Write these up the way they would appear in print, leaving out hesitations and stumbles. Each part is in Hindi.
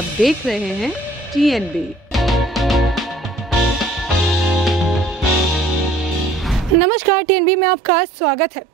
आप देख रहे हैं TNB। नमस्कार, TNB में आपका स्वागत है।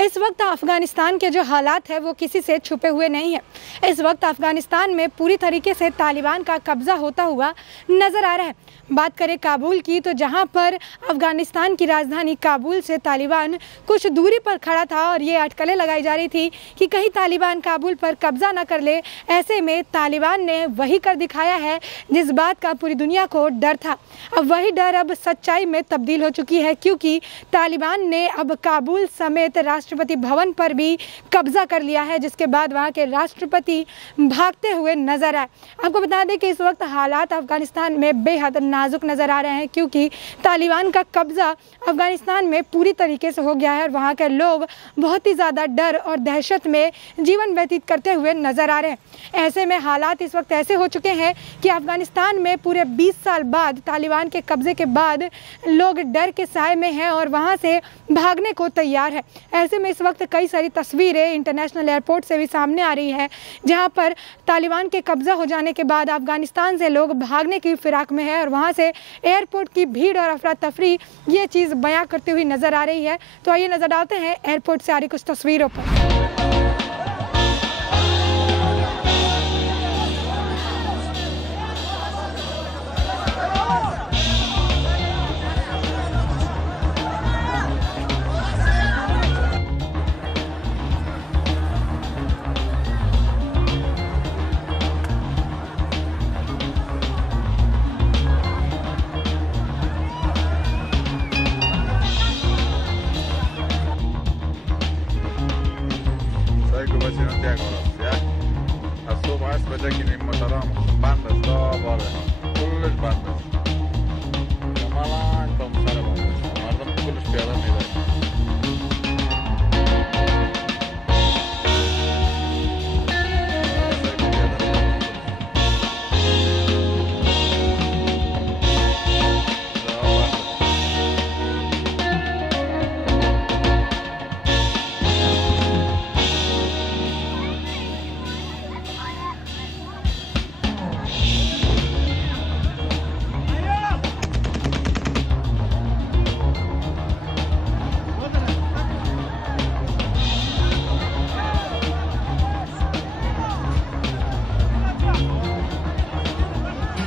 इस वक्त अफ़गानिस्तान के जो हालात है वो किसी से छुपे हुए नहीं है। इस वक्त अफ़गानिस्तान में पूरी तरीके से तालिबान का कब्ज़ा होता हुआ नज़र आ रहा है। बात करें काबुल की, तो जहां पर अफ़गानिस्तान की राजधानी काबुल से तालिबान कुछ दूरी पर खड़ा था और ये अटकलें लगाई जा रही थी कि कहीं तालिबान काबुल पर कब्ज़ा ना कर ले। ऐसे में तालिबान ने वही कर दिखाया है जिस बात का पूरी दुनिया को डर था। अब वही डर अब सच्चाई में तब्दील हो चुकी है, क्योंकि तालिबान ने अब काबुल समेत राष्ट्रपति भवन पर भी कब्जा कर लिया है, जिसके बाद वहां के राष्ट्रपति भागते हुए नजर आए। आपको बता दें कि इस वक्त हालात अफगानिस्तान में बेहद नाजुक नजर आ रहे हैं, क्योंकि तालिबान का कब्जा अफगानिस्तान में पूरी तरीके से हो गया है और वहां के लोग बहुत ही ज़्यादा डर और दहशत में जीवन व्यतीत करते हुए नजर आ रहे हैं। ऐसे में हालात इस वक्त ऐसे हो चुके हैं कि अफगानिस्तान में पूरे 20 साल बाद तालिबान के कब्जे के बाद लोग डर के साए में हैं और वहां से भागने को तैयार है। ऐसे में इस वक्त कई सारी तस्वीरें इंटरनेशनल एयरपोर्ट से भी सामने आ रही है, जहां पर तालिबान के कब्जा हो जाने के बाद अफगानिस्तान से लोग भागने की फिराक में है और वहां से एयरपोर्ट की भीड़ और अफरा तफरी ये चीज़ बयां करती हुई नजर आ रही है। तो आइए नजर डालते हैं एयरपोर्ट से आ रही कुछ तस्वीरों पर।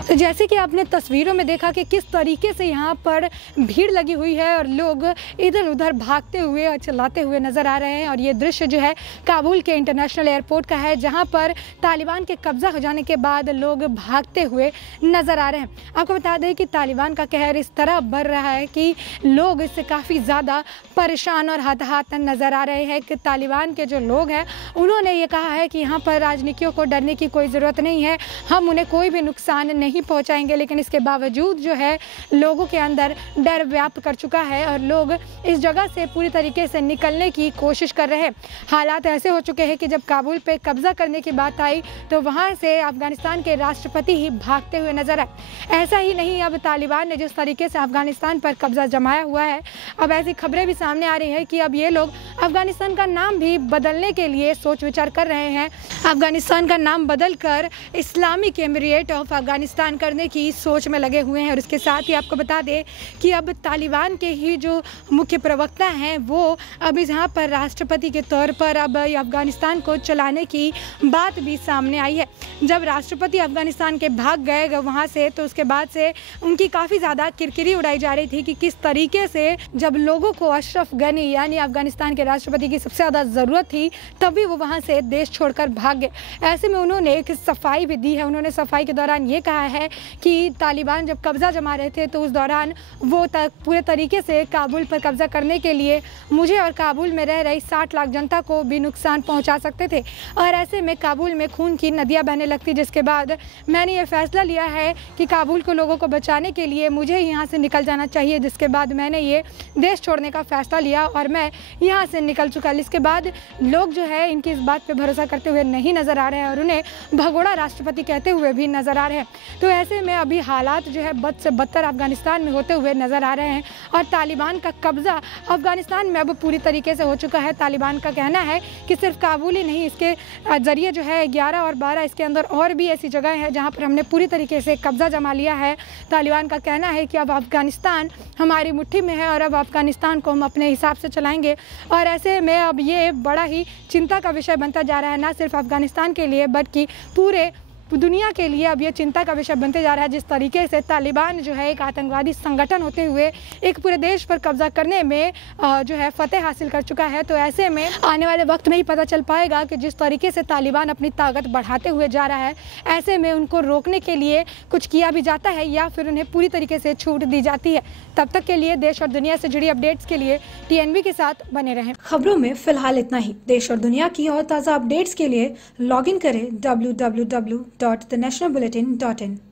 तो जैसे कि आपने तस्वीरों में देखा कि किस तरीके से यहाँ पर भीड़ लगी हुई है और लोग इधर उधर भागते हुए और चिल्लाते हुए नज़र आ रहे हैं। और ये दृश्य जो है काबुल के इंटरनेशनल एयरपोर्ट का है, जहाँ पर तालिबान के कब्ज़ा हो जाने के बाद लोग भागते हुए नज़र आ रहे हैं। आपको बता दें कि तालिबान का कहर इस तरह बढ़ रहा है कि लोग इससे काफ़ी ज़्यादा परेशान और हताहत नज़र आ रहे हैं। कि तालिबान के जो लोग हैं उन्होंने ये कहा है कि यहाँ पर राजनीतियों को डरने की कोई ज़रूरत नहीं है, हम उन्हें कोई भी नुकसान नहीं पहुंचाएंगे। लेकिन इसके बावजूद जो है लोगों के अंदर डर व्याप्त कर चुका है और लोग इस जगह से पूरी तरीके से निकलने की कोशिश कर रहे हैं। हालात ऐसे हो चुके हैं कि जब काबुल पे कब्जा करने की बात आई तो वहां से अफगानिस्तान के राष्ट्रपति ही भागते हुए नजर आए। ऐसा ही नहीं, अब तालिबान ने जिस तरीके से अफगानिस्तान पर कब्जा जमाया हुआ है, अब ऐसी खबरें भी सामने आ रही है कि अब ये लोग अफगानिस्तान का नाम भी बदलने के लिए सोच विचार कर रहे हैं। अफगानिस्तान का नाम बदलकर इस्लामिक एमिरेट ऑफ अफगानिस्तान करने की सोच में लगे हुए हैं। और इसके साथ ही आपको बता दें कि अब तालिबान के ही जो मुख्य प्रवक्ता हैं वो अब यहाँ पर राष्ट्रपति के तौर पर अब अफगानिस्तान को चलाने की बात भी सामने आई है। जब राष्ट्रपति अफगानिस्तान के भाग गए वहाँ से, तो उसके बाद से उनकी काफ़ी ज़्यादा किरकिरी उड़ाई जा रही थी कि किस तरीके से जब लोगों को अशरफ गनी यानी अफगानिस्तान के राष्ट्रपति की सबसे ज़्यादा ज़रूरत थी तभी वो वहाँ से देश छोड़कर भाग गए। ऐसे में उन्होंने एक सफाई भी दी है। उन्होंने सफाई के दौरान ये कहा है कि तालिबान जब कब्ज़ा जमा रहे थे तो उस दौरान वो पूरे तरीके से काबुल पर कब्ज़ा करने के लिए मुझे और काबुल में रह रही 60 लाख जनता को भी नुकसान पहुंचा सकते थे। और ऐसे में काबुल में खून की नदियां बहने लगती, जिसके बाद मैंने ये फैसला लिया है कि काबुल को लोगों को बचाने के लिए मुझे यहाँ से निकल जाना चाहिए। जिसके बाद मैंने ये देश छोड़ने का फैसला लिया और मैं यहाँ से निकल चुका। इसके बाद लोग जो है इनकी इस बात पर भरोसा करते हुए नहीं नज़र आ रहे हैं और उन्हें भगोड़ा राष्ट्रपति कहते हुए भी नज़र आ रहे हैं। तो तो ऐसे में अभी हालात जो है बद से बदतर अफगानिस्तान में होते हुए नज़र आ रहे हैं और तालिबान का कब्ज़ा अफगानिस्तान में अब पूरी तरीके से हो चुका है। तालिबान का कहना है कि सिर्फ काबुल ही नहीं, इसके ज़रिए जो है 11 और 12 इसके अंदर और भी ऐसी जगह हैं जहाँ पर हमने पूरी तरीके से कब्ज़ा जमा लिया है। तालिबान का कहना है कि अब अफगानिस्तान हमारी मुट्ठी में है और अब अफगानिस्तान को हम अपने हिसाब से चलाएंगे। और ऐसे में अब ये बड़ा ही चिंता का विषय बनता जा रहा है, ना सिर्फ अफगानिस्तान के लिए बल्कि पूरे दुनिया के लिए अब ये चिंता का विषय बनते जा रहा है। जिस तरीके से तालिबान जो है एक आतंकवादी संगठन होते हुए एक पूरे देश पर कब्जा करने में जो है फतेह हासिल कर चुका है, तो ऐसे में आने वाले वक्त में ही पता चल पाएगा कि जिस तरीके से तालिबान अपनी ताकत बढ़ाते हुए जा रहा है, ऐसे में उनको रोकने के लिए कुछ किया भी जाता है या फिर उन्हें पूरी तरीके से छूट दी जाती है। तब तक के लिए देश और दुनिया से जुड़ी अपडेट्स के लिए TNB के साथ बने रहें। खबरों में फिलहाल इतना ही। देश और दुनिया की और ताज़ा अपडेट्स के लिए लॉग इन करें www.thenationalbulletin.in।